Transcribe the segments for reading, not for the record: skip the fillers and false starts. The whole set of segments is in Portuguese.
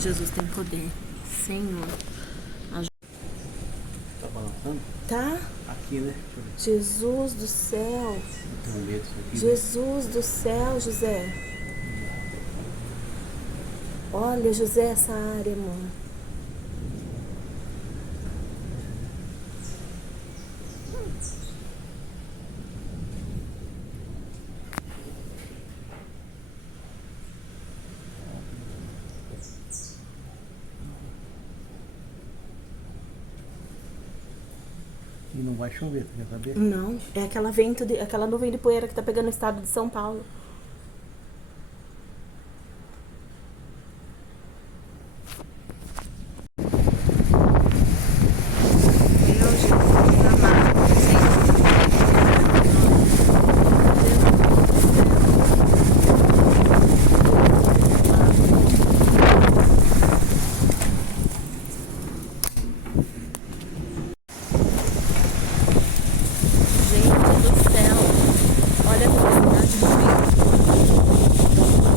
Jesus tem poder. Senhor. Tá balançando? Tá? Aqui, né? Jesus do céu. Eu tenho medo disso aqui. Jesus do céu, José. Olha, José, essa área, mano. E não vai chover, tu quer saber? Não, é aquela nuvem de poeira que tá pegando o estado de São Paulo. Meu Jesus amado, gente do céu, olha a velocidade do vento.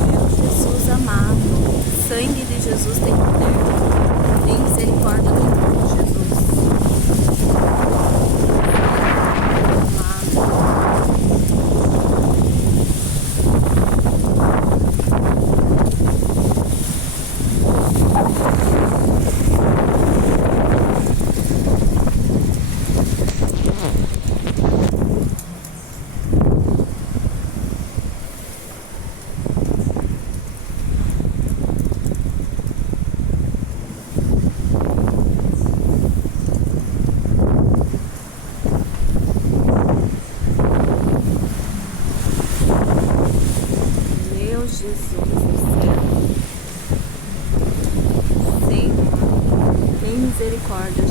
Meu Jesus amado, sangue de Jesus tem poder, tem misericórdia do mundo, Jesus. Jesus do céu, Senhor, tem misericórdia,